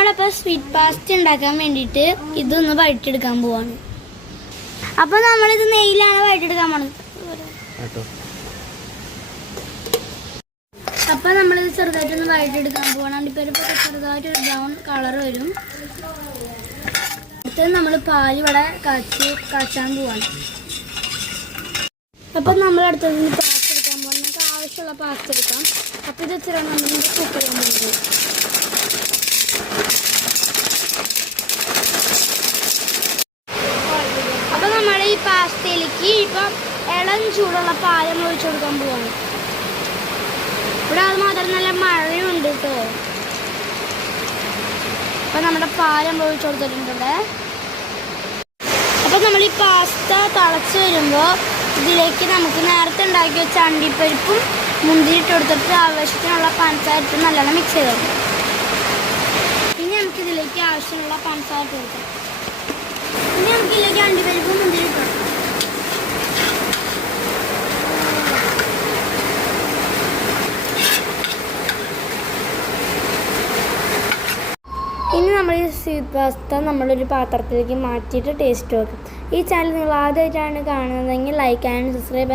നമ്മളിപ്പോൾ sweet pasta ഉണ്ടാക്കാൻ വേണ്ടിയിട്ട് ഇതൊന്ന് വഴറ്റിയെടുക്കാൻ പോവാണ്. അപ്പോൾ നമ്മളിത് നെയ്യിലാണ് വഴറ്റിയെടുക്കാൻ പോകുന്നത്. അപ്പോൾ നമ്മളിത് ചെറുതായിട്ടൊന്ന് വഴറ്റിയെടുക്കാൻ പോവാണ്. അണ്ടിപ്പരിപ്പ് ചെറുതായിട്ട് ഒരു ബ്രൗൺ കളർ വരും. അടുത്തത് നമ്മൾ പാൽ ഇവിടെ കാച്ചാൻ പോവാണ്. അപ്പം നമ്മളടുത്തത് പാസ്ത എടുക്കാൻ പോകണം. നമുക്ക് ആവശ്യമുള്ള പാസ്ത എടുക്കാം. അപ്പം ഇത് ഇച്ചിരി നമ്മൾ കുക്ക് ചെയ്യാൻ പോകുന്നത്. അപ്പം നമ്മൾ ഈ പാസ്തയിലേക്ക് ഇപ്പം ഇളം ചൂടുള്ള പാൽ നമ്മൾ ഒഴിച്ചു കൊടുക്കാൻ പോവാണ്. ഇവിടെ അത് മാത്രം നല്ല മഴയുണ്ട് കേട്ടോ. അപ്പം നമ്മുടെ പാൽ നമ്മൾ ഒഴിച്ചു കൊടുത്തിട്ടുണ്ട് ഇവിടെ. അപ്പം നമ്മൾ ഈ പാസ്ത തിളച്ച് വരുമ്പോൾ ഇതിലേക്ക് നമുക്ക് നേരത്തെ ഉണ്ടാക്കി വെച്ച അണ്ടിപ്പരിപ്പും മുന്തിരിട്ട് കൊടുത്തിട്ട് ആവശ്യത്തിനുള്ള പഞ്ചസാര ഇട്ട് നല്ലോണം മിക്സ് ചെയ്ത് കൊടുക്കാം. ഇനി നമുക്ക് ഇതിലേക്ക് ആവശ്യമുള്ള പഞ്ചസാര ഇട്ട് കൊടുക്കാം. ഇനി നമുക്ക് ഇതിലേക്ക് അണ്ടിപ്പരിപ്പും മുന്തിരി ഇട്ട് കൊടുക്കാം. ഇനി നമ്മൾ ഈ സ്വീറ്റ് പാസ്ത നമ്മളൊരു പാത്രത്തിലേക്ക് മാറ്റിയിട്ട് ടേസ്റ്റ് നോക്കും. ഈ ചാനൽ നിങ്ങൾ ആദ്യമായിട്ടാണ് കാണുന്നതെങ്കിൽ ലൈക്ക് ആൻഡ് സബ്സ്ക്രൈബ്